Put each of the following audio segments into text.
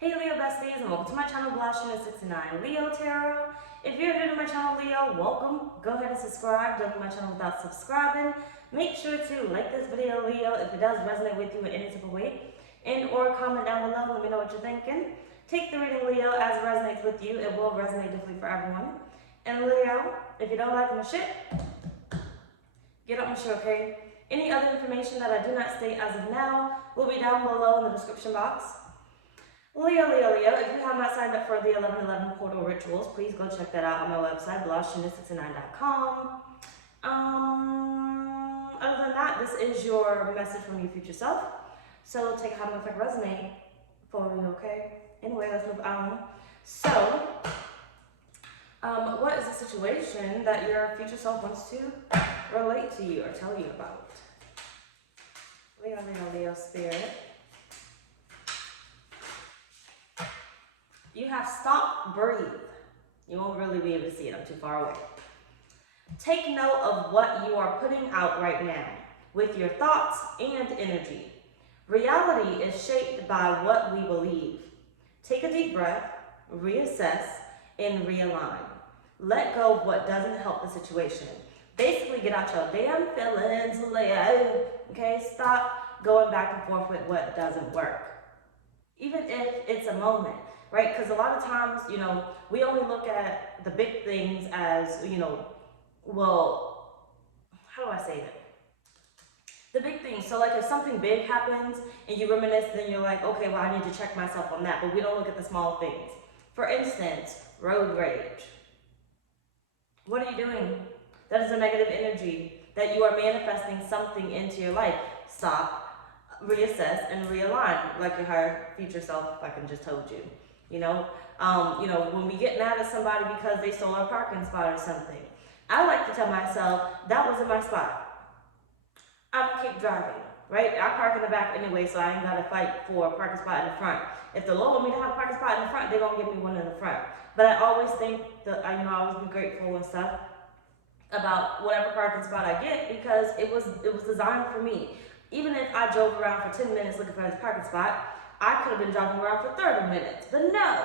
Hey Leo besties, and welcome to my channel, blahscrystalsale Leo Tarot. If you're new to my channel, Leo, welcome. Go ahead and subscribe. Don't leave my channel without subscribing. Make sure to like this video, Leo, if it does resonate with you in any type of way. And or comment down below, let me know what you're thinking. Take the reading, Leo, as it resonates with you. It will resonate differently for everyone. And Leo, if you don't like my shit, get up my shit, okay? Any other information that I do not state as of now will be down below in the description box. Leo, if you have not signed up for the 11/11 portal rituals, please go check that out on my website, blahscrystalsale.com. Other than that, this is your message from your future self. So take how much effect resonate for you, okay? Anyway, let's move on. So, what is the situation that your future self wants to relate to you or tell you about? Leo, spirit. You have stopped, breathe. You won't really be able to see it, I'm too far away. Take note of what you are putting out right now with your thoughts and energy. Reality is shaped by what we believe. Take a deep breath, reassess, and realign. Let go of what doesn't help the situation. Basically, get out your damn feelings, Leo. Okay, stop going back and forth with what doesn't work. Even if it's a moment. Right? Because a lot of times, we only look at the big things as, well, how do I say it? The big things. So like if something big happens and you reminisce, then you're like, okay, well, I need to check myself on that. But we don't look at the small things. For instance, road rage. What are you doing? That is a negative energy that you are manifesting something into your life. Stop, reassess, and realign, like your future self, like I just told you. When we get mad at somebody because they stole our parking spot or something, I like to tell myself, that wasn't my spot. I'm gonna keep driving, right? I park in the back anyway, so I ain't gotta fight for a parking spot in the front. If the Lord want me to have a parking spot in the front, they're gonna give me one in the front. But I always think that, I always be grateful and stuff about whatever parking spot I get because it was designed for me. Even if I drove around for 10 minutes looking for this parking spot, I could have been driving around for 30 minutes, but no,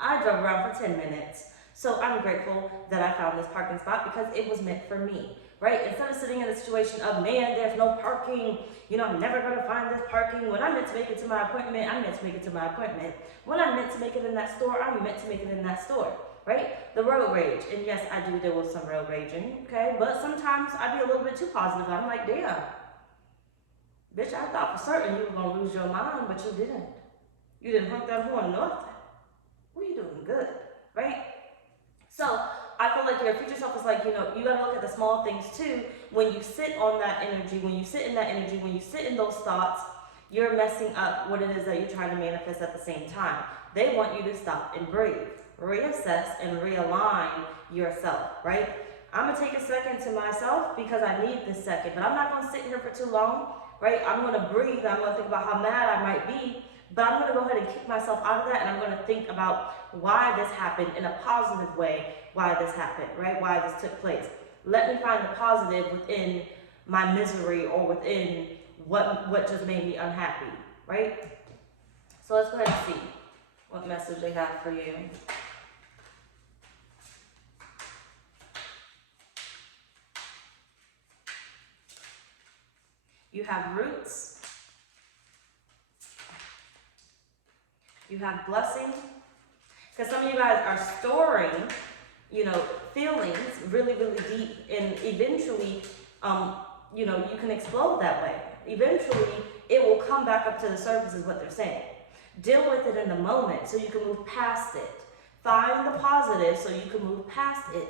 I drove around for 10 minutes. So I'm grateful that I found this parking spot because it was meant for me, right? Instead of sitting in the situation of, man, there's no parking, I'm never going to find this parking. When I'm meant to make it to my appointment, I'm meant to make it to my appointment. When I'm meant to make it in that store, I'm meant to make it in that store, right? The road rage, and yes, I do deal with some road raging, okay? But sometimes I be a little bit too positive. I'm like, damn. Bitch, I thought for certain you were going to lose your mind, but you didn't. You didn't honk that horn, nothing. Well, you doing good, right? So, I feel like your future self is like, you got to look at the small things too. When you sit on that energy, when you sit in that energy, when you sit in those thoughts, you're messing up what it is that you're trying to manifest at the same time. They want you to stop and breathe, reassess, and realign yourself, right? I'm going to take a second to myself because I need this second, but I'm not going to sit here for too long. Right? I'm going to breathe. I'm going to think about how mad I might be, but I'm going to go ahead and kick myself out of that, and I'm going to think about why this happened in a positive way, why this happened, right? Why this took place. Let me find the positive within my misery or within what just made me unhappy, right? So let's go ahead and see what message they have for you. You have roots. You have blessing. Because some of you guys are storing, feelings really, really deep. And eventually, you can explode that way. Eventually, it will come back up to the surface is what they're saying. Deal with it in the moment so you can move past it. Find the positive so you can move past it.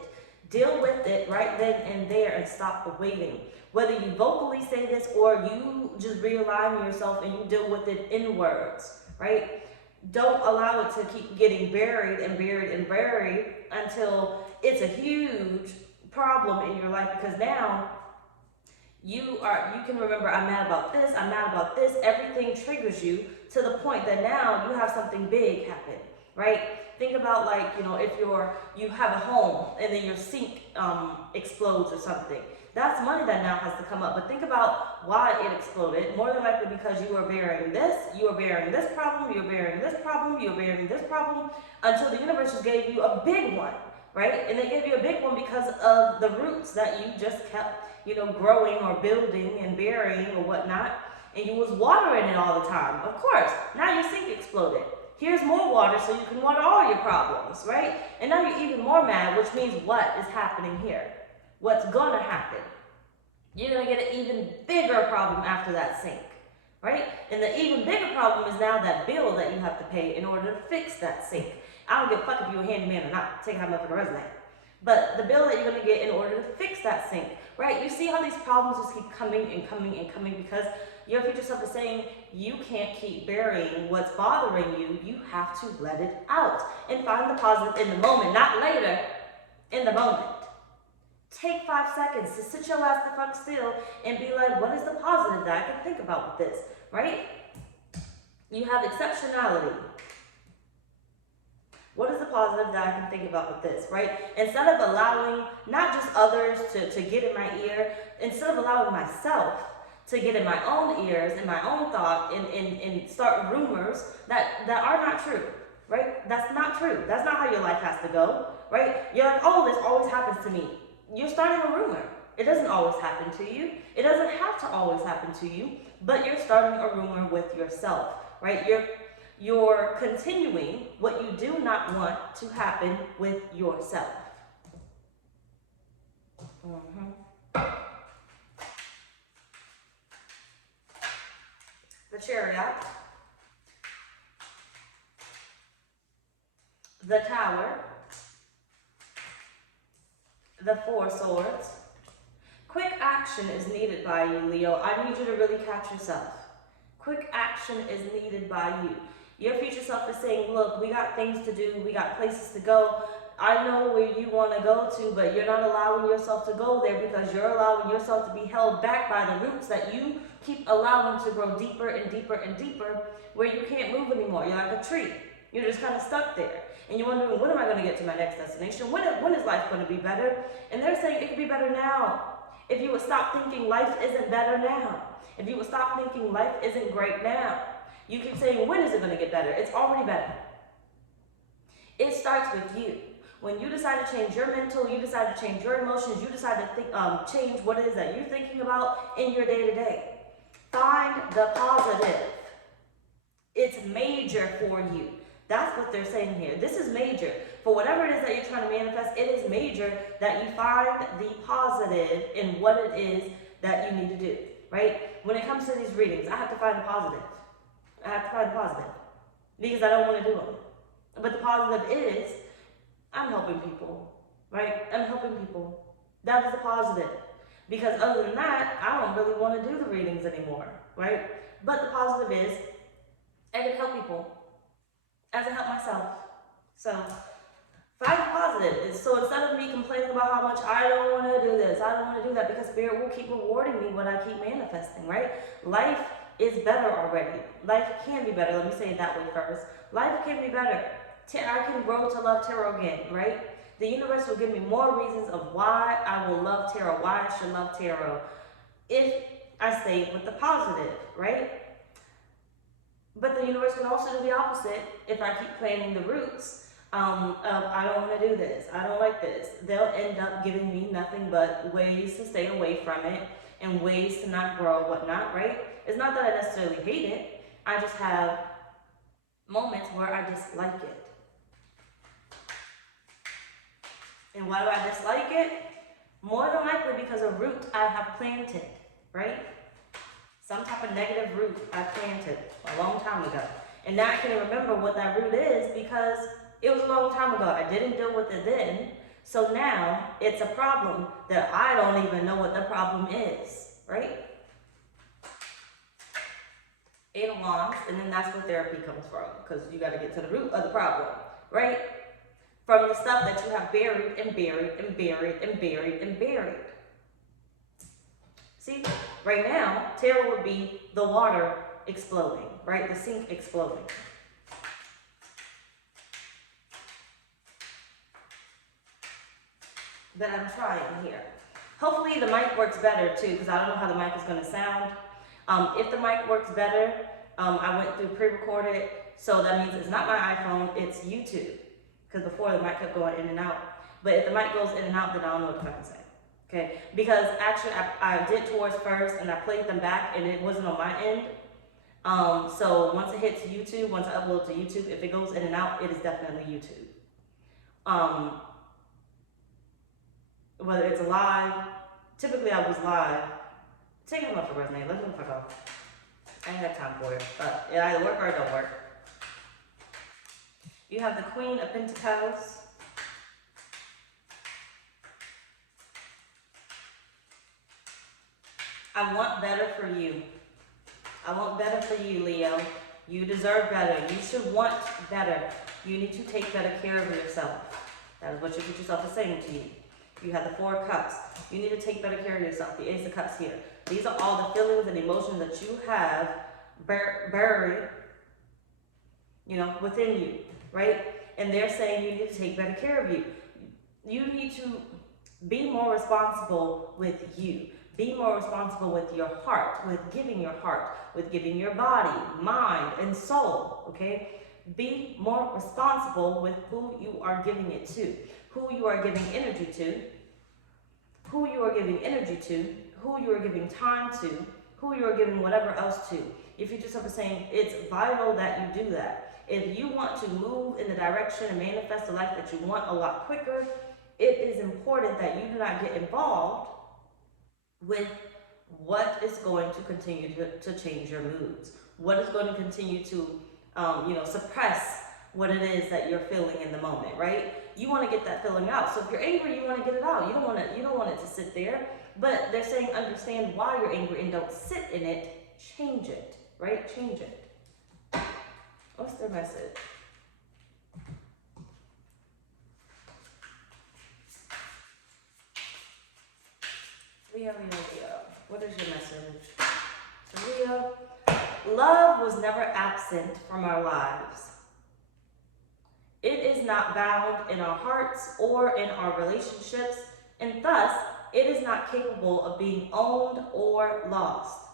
Deal with it right then and there and stop waiting. Whether you vocally say this or you just realign yourself and you deal with it in words, right? Don't allow it to keep getting buried and buried and buried until it's a huge problem in your life, because now you can remember, I'm mad about this, I'm mad about this. Everything triggers you to the point that now you have something big happen. right? Think about like, you know, if you have a home and then your sink explodes or something. That's money that now has to come up. But think about why it exploded. More than likely because you are bearing this, you are bearing this problem, you're bearing this problem, you're bearing this problem, until the universe just gave you a big one, right? And they gave you a big one because of the roots that you just kept, you know, growing or building and burying or whatnot. And you was watering it all the time. Of course, now your sink exploded. Here's more water so you can water all your problems, right? And now you're even more mad, which means what is happening here? What's gonna happen? You're gonna get an even bigger problem after that sink, right? And the even bigger problem is now that bill that you have to pay in order to fix that sink. I don't give a fuck if you're a handyman or not, take how much for the resume. But the bill that you're gonna get in order to fix that sink, right? You see how these problems just keep coming and coming and coming because your future self is saying you can't keep burying what's bothering you. You have to let it out and find the positive in the moment, not later, in the moment. Take 5 seconds to sit your ass the fuck still and be like, what is the positive that I can think about with this, right? You have exceptionality. What is the positive that I can think about with this, right? Instead of allowing not just others to get in my ear, instead of allowing myself to get in my own ears and my own thought and start rumors that are not true, right? That's not true. That's not how your life has to go, right? You're like, oh, this always happens to me. You're starting a rumor. It doesn't always happen to you. It doesn't have to always happen to you, but you're starting a rumor with yourself, right? You're continuing what you do not want to happen with yourself. The Chariot, the Tower, the Four Swords. Quick action is needed by you, Leo. I need you to really catch yourself. Quick action is needed by you. Your future self is saying, look, we got things to do, we got places to go. I know where you want to go to, but you're not allowing yourself to go there because you're allowing yourself to be held back by the roots that you keep allowing to grow deeper and deeper and deeper, where you can't move anymore. You're like a tree. You're just kind of stuck there. And you're wondering, when am I going to get to my next destination? When is life going to be better? And they're saying it could be better now. If you would stop thinking life isn't better now. If you would stop thinking life isn't great now. You keep saying, when is it going to get better? It's already better. It starts with you. When you decide to change your mental, you decide to change your emotions, you decide to think, change what it is that you're thinking about in your day-to-day. Find the positive. It's major for you. That's what they're saying here. This is major. For whatever it is that you're trying to manifest, it is major that you find the positive in what it is that you need to do, right? When it comes to these readings, I have to find the positive. I have to find the positive because I don't want to do them. But the positive is, I'm helping people, right? I'm helping people. That is the positive. Because other than that, I don't really want to do the readings anymore, right? But the positive is, I can help people as I help myself. So, find the positive. So instead of me complaining about how much I don't want to do this, I don't want to do that, because Spirit will keep rewarding me when I keep manifesting, right? Life is better already. Life can be better. Let me say it that way first. Life can be better. I can grow to love tarot again, right? The universe will give me more reasons of why I will love tarot, why I should love tarot, if I stay with the positive, right? But the universe can also do the opposite if I keep planting the roots of I don't want to do this, I don't like this. They'll end up giving me nothing but ways to stay away from it and ways to not grow, whatnot, right? It's not that I necessarily hate it. I just have moments where I dislike it. And why do I dislike it? More than likely because a root I have planted, right? Some type of negative root I planted a long time ago. And now I can't remember what that root is because it was a long time ago. I didn't deal with it then. So now it's a problem that I don't even know what the problem is, right? 8 of Wands, and then that's where therapy comes from, because you got to get to the root of the problem, right? From the stuff that you have buried and buried and buried and buried and buried. See, right now, tarot would be the water exploding, right? The sink exploding. that I'm trying here. Hopefully the mic works better too, because I don't know how the mic is going to sound. If the mic works better, I went through pre-recorded, so that means it's not my iPhone, it's YouTube. Because before the mic kept going in and out. But if the mic goes in and out, then I don't know what to fucking say. Okay? Because actually I did tours first and I played them back and it wasn't on my end. So once it hits YouTube, once I upload to YouTube, if it goes in and out, it is definitely YouTube. Whether it's live, typically I was live. Take him off the resume, let him fuck off. I ain't have time for it, but it either work or it don't work. You have the Queen of Pentacles. I want better for you. I want better for you, Leo. You deserve better. You should want better. You need to take better care of yourself. That is what your future self is saying to you. You have the Four of Cups. You need to take better care of yourself. The Ace of Cups here. These are all the feelings and emotions that you have buried, within you, right? And they're saying you need to take better care of you. You need to be more responsible with you. Be more responsible with your heart, with giving your body, mind, and soul, okay? Be more responsible with who you are giving it to, who you are giving energy to, who you are giving time to, who you are giving whatever else to. If you just have saying, it's vital that you do that. If you want to move in the direction and manifest the life that you want a lot quicker, it is important that you do not get involved with what is going to continue to change your moods, what is going to continue to suppress what it is that you're feeling in the moment, right? You want to get that feeling out. So if you're angry, you want to get it out. You don't want it to sit there. But they're saying understand why you're angry and don't sit in it. Change it, right? Change it. What's their message? Leo. What is your message? So Leo, love was never absent from our lives. It is not bound in our hearts or in our relationships, and thus it is not capable of being owned or lost.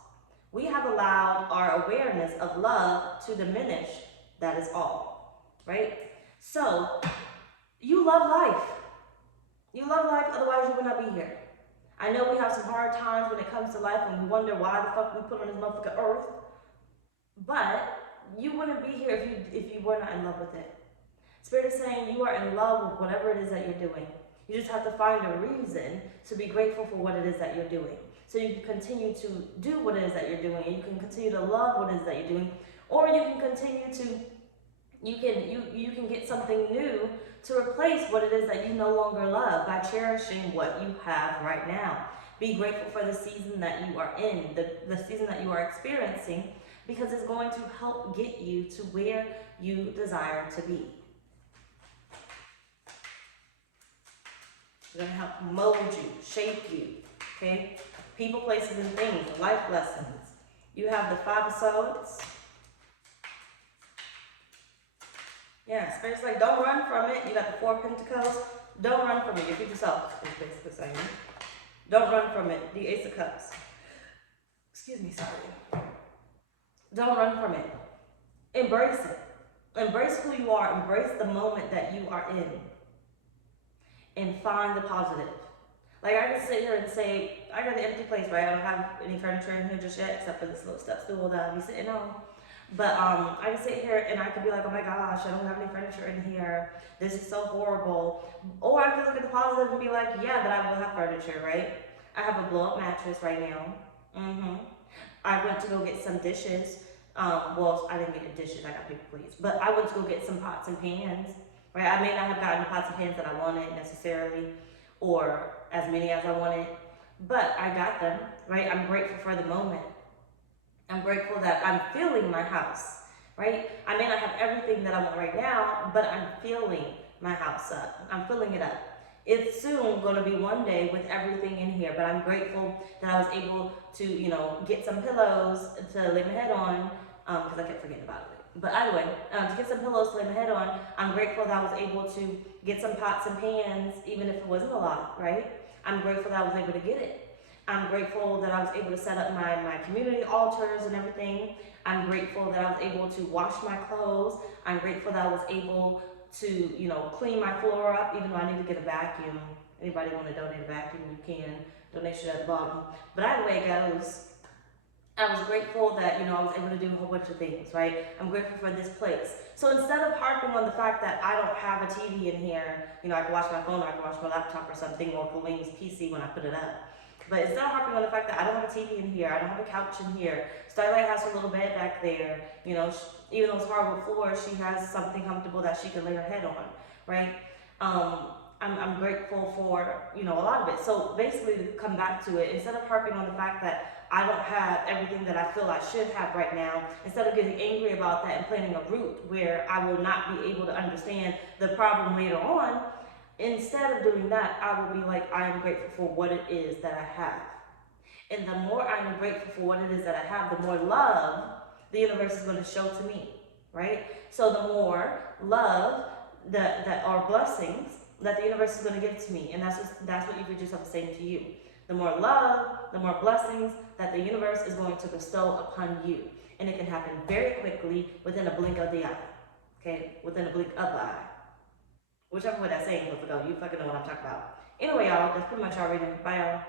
We have allowed our awareness of love to diminish. That is all, right? So you love life. You love life, otherwise you would not be here. I know we have some hard times when it comes to life and we wonder why the fuck we put on this motherfucking earth. But you wouldn't be here if you were not in love with it. Spirit is saying you are in love with whatever it is that you're doing. You just have to find a reason to be grateful for what it is that you're doing. So you can continue to do what it is that you're doing, and you can continue to love what it is that you're doing, or you can continue to, you can get something new to replace what it is that you no longer love by cherishing what you have right now. Be grateful for the season that you are in, the season that you are experiencing, because it's going to help get you to where you desire to be. It's going to help mold you, shape you, okay? People, places, and things, life lessons. You have the Five of Swords. Yeah, Spirit's like, don't run from it. You got the Four of Pentacles. Don't run from it. You keep yourself, is basically saying. Don't run from it. The Ace of Cups. Excuse me, sorry. Don't run from it. Embrace it. Embrace who you are. Embrace the moment that you are in. And find the positive. Like, I can sit here and say, I got an empty place, right? I don't have any furniture in here just yet, except for this little step stool that I'll be sitting on. But I can sit here and I could be like, oh my gosh, I don't have any furniture in here. This is so horrible. Or I can look at the positive and be like, yeah, but I will have furniture, right? I have a blow-up mattress right now. I went to go get some dishes. Well, I didn't get the dishes, I got people please. But I went to go get some pots and pans, right? I may not have gotten the pots and pans that I wanted necessarily, or as many as I wanted, but I got them, right? I'm grateful for the moment. I'm grateful that I'm feeling my house, right? I may not have everything that I want right now, but I'm feeling my house up. I'm filling it up. It's soon going to be one day with everything in here, but I'm grateful that I was able to, get some pillows to lay my head on, because I kept forgetting about it. But either way, to get some pillows to lay my head on, I'm grateful that I was able to get some pots and pans, even if it wasn't a lot, right? I'm grateful that I was able to get it. I'm grateful that I was able to set up my community altars and everything. I'm grateful that I was able to wash my clothes. I'm grateful that I was able to, clean my floor up, even though I need to get a vacuum. Anybody want to donate a vacuum, you can. Donation at the bottom. But either way it goes, I was grateful that, I was able to do a whole bunch of things, right? I'm grateful for this place. So instead of harping on the fact that I don't have a TV in here, I can watch my phone or I can watch my laptop or something, or Kaleem's PC when I put it up. But instead of harping on the fact that I don't have a TV in here, I don't have a couch in here, Starlight has her little bed back there, even though it's hardwood floor, she has something comfortable that she can lay her head on, right? I'm grateful for, a lot of it. So basically, to come back to it, instead of harping on the fact that I don't have everything that I feel I should have right now, instead of getting angry about that and planning a route where I will not be able to understand the problem later on, instead of doing that, I will be like, I am grateful for what it is that I have. And the more I am grateful for what it is that I have, the more love the universe is going to show to me, right? So the more love that are blessings that the universe is going to give to me, and that's what you could yourself saying to you. The more love, the more blessings that the universe is going to bestow upon you. And it can happen very quickly, within a blink of the eye. Okay? Within a blink of the eye. Whichever way that saying goes, you fucking know what I'm talking about. Anyway, y'all, that's pretty much our reading. Bye, y'all.